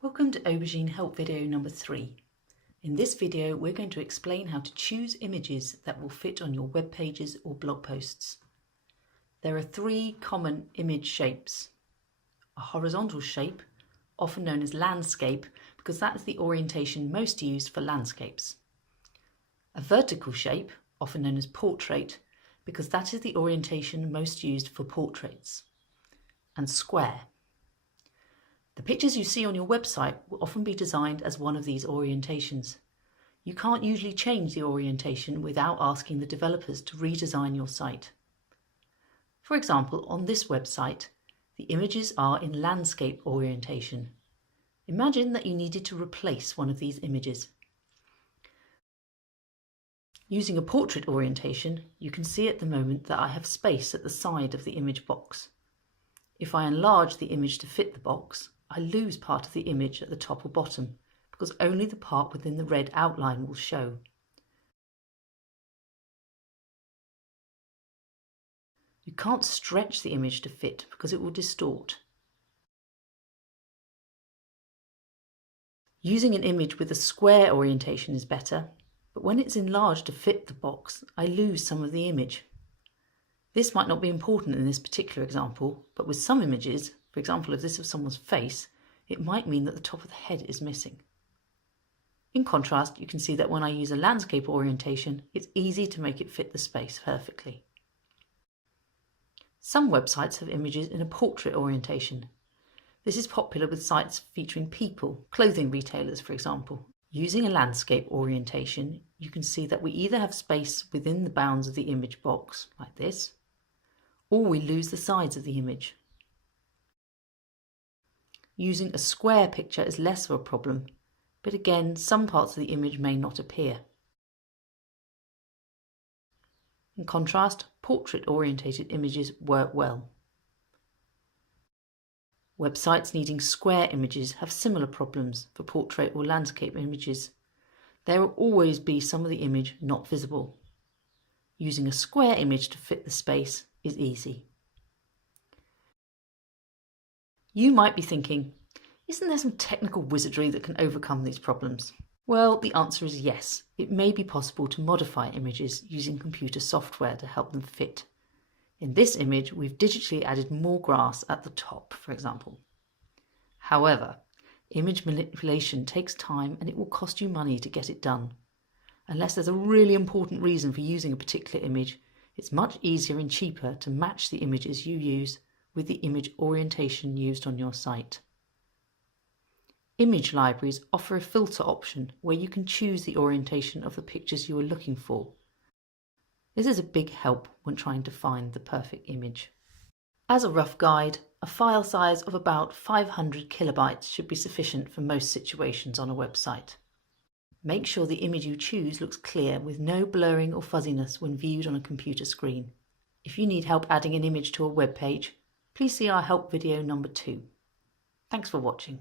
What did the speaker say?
Welcome to Aubergine Help video number 3. In this video we're going to explain how to choose images that will fit on your web pages or blog posts. There are 3 common image shapes. A horizontal shape, often known as landscape, because that is the orientation most used for landscapes. A vertical shape, often known as portrait, because that is the orientation most used for portraits. And square. The pictures you see on your website will often be designed as one of these orientations. You can't usually change the orientation without asking the developers to redesign your site. For example, on this website, the images are in landscape orientation. Imagine that you needed to replace one of these images. Using a portrait orientation, you can see at the moment that I have space at the side of the image box. If I enlarge the image to fit the box, I lose part of the image at the top or bottom because only the part within the red outline will show. You can't stretch the image to fit because it will distort. Using an image with a square orientation is better, but when it's enlarged to fit the box, I lose some of the image. This might not be important in this particular example, but with some images, for example if this of someone's face, it might mean that the top of the head is missing. In contrast, you can see that when I use a landscape orientation, it's easy to make it fit the space perfectly. Some websites have images in a portrait orientation. This is popular with sites featuring people, clothing retailers for example. Using a landscape orientation, you can see that we either have space within the bounds of the image box, like this, or we lose the sides of the image. Using a square picture is less of a problem, but again, some parts of the image may not appear. In contrast, portrait-orientated images work well. Websites needing square images have similar problems for portrait or landscape images. There will always be some of the image not visible. Using a square image to fit the space is easy. You might be thinking, isn't there some technical wizardry that can overcome these problems? Well, the answer is yes. It may be possible to modify images using computer software to help them fit. In this image, we've digitally added more grass at the top, for example. However, image manipulation takes time and it will cost you money to get it done. Unless there's a really important reason for using a particular image, it's much easier and cheaper to match the images you use with the image orientation used on your site. Image libraries offer a filter option where you can choose the orientation of the pictures you are looking for. This is a big help when trying to find the perfect image. As a rough guide, a file size of about 500 kilobytes should be sufficient for most situations on a website. Make sure the image you choose looks clear with no blurring or fuzziness when viewed on a computer screen. If you need help adding an image to a web page, please see our help video number 2. Thanks for watching.